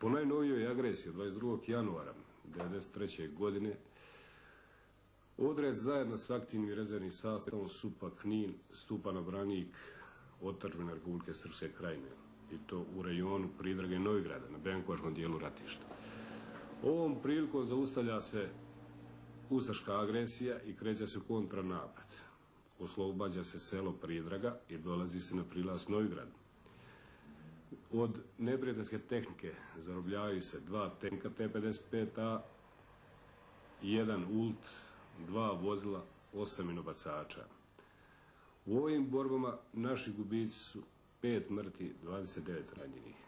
Po najnovijoj agresiji od 22. januara 1993. godine odred zajedno s aktivnim rezervnim sastavom SUP-a Knin stupa na branik otadžbine Republike Srpske Krajine, i to u rejonu Pridrage Novigrada na Benkovačkom dijelu ratišta. Ovom prilikom zaustavlja se ustaška agresija i kreće se u kontranapad. Oslobađa se selo Pridraga i dolazi se na prilaz Novigrad. Od neprijateljske tehnike zarobljavaju se 2 tenka T-55A, 1 ULT, 2 vozila, 8 minobacača. U ovim borbama naši gubici su 5 mrtvih, 29 ranjenih.